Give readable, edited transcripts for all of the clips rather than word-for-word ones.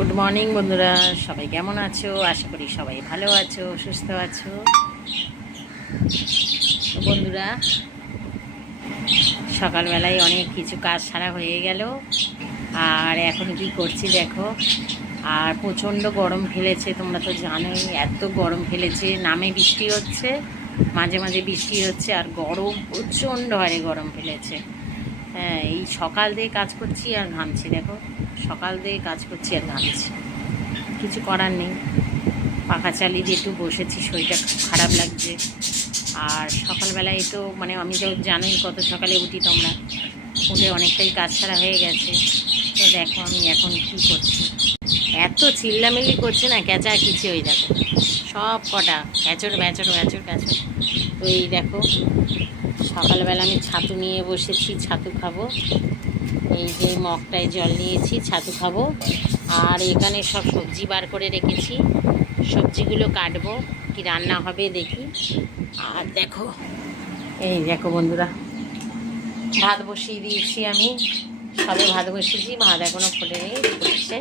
Good morning বন্ধুরা, সবাই কেমন আছো? আশা করি সবাই ভালো আছো, সুস্থ আছো। তো বন্ধুরা, সকালবেলায় অনেক কিছু কাজ সারা হয়ে গেল। আর এখন কি করছি দেখো। আর প্রচণ্ড গরম ফেলেছে, তোমরা তো জানোই, এত গরম ফেলেছে। নামে বৃষ্টি হচ্ছে, মাঝে মাঝে বৃষ্টি হচ্ছে, আর গরম প্রচণ্ড হারে গরম ফেলেছে। হ্যাঁ, এই সকাল দিয়ে কাজ করছি আর ঘামছি দেখো। সকাল দিয়ে কাজ করছি আর ঘামছি, কিছু করার নেই। পাখা চালিয়ে দিয়ে একটু বসেছি, শরীরটা খারাপ লাগছে। আর সকালবেলায় তো মানে আমি তো জানোই কত সকালে উঠি, তোমরা উঠে অনেকটাই কাজ ছাড়া হয়ে গেছে। তো দেখো আমি এখন কী করছি, এত চিল্লামিল্লি করছে না, ক্যাচা কিছু ওই দেখো সব কটা ক্যাচর ব্যাচর ব্যাচর ক্যাচর। তো এই দেখো সকালবেলা আমি ছাতু নিয়ে বসেছি, ছাতু খাবো। এই যে মগটায় জল নিয়েছি, ছাতু খাবো। আর এখানে সব সবজি বার করে রেখেছি, সবজিগুলো কাটবো, কি রান্না হবে দেখি। আর দেখো, এই দেখো বন্ধুরা, ভাত বসিয়ে দিয়েছি আমি। সবে ভাত বসিয়েছি, ভাত এখনও ফোটেনি, ফুটছে।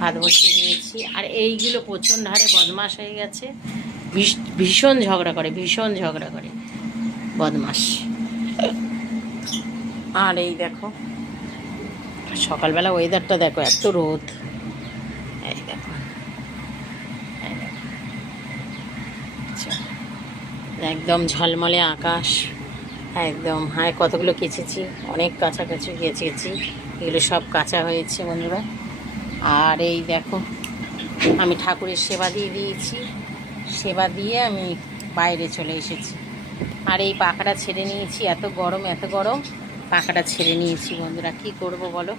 ভাত বসিয়ে দিয়েছি। আর এইগুলো প্রচণ্ড হারে বদমাশ হয়ে গেছে, ভীষণ ঝগড়া করে, ভীষণ ঝগড়া করে, বদমাস। আর এই দেখো সকালবেলা ওয়েদারটা দেখো, এত রোদ। এই দেখো, এই দেখো, আচ্ছা, একদম ঝলমলে আকাশ একদম। হ্যাঁ, কতগুলো কেচেছি, অনেক কাছাকাছি কেচেছি, এগুলো সব কাঁচা হয়েছে বন্ধুরা। আর এই দেখো আমি ঠাকুরের সেবা দিয়ে দিয়েছি, সেবা দিয়ে আমি বাইরে চলে এসেছি। আর এই পাখাটা ছেড়ে নিয়েছি, এত গরম এত গরম, পাখাটা ছেড়ে নিয়েছি বন্ধুরা। কি করব বলো,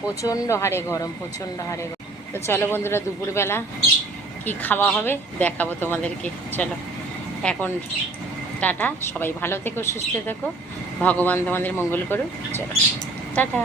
প্রচণ্ড হারে গরম, প্রচণ্ড হারে গরম। তো চলো বন্ধুরা, দুপুরবেলা কি খাওয়া হবে দেখাবো তোমাদেরকে। চলো এখন টাটা, সবাই ভালো থেকো, সুস্থ থেকো, ভগবান তোমাদের মঙ্গল করুক। চলো টাটা।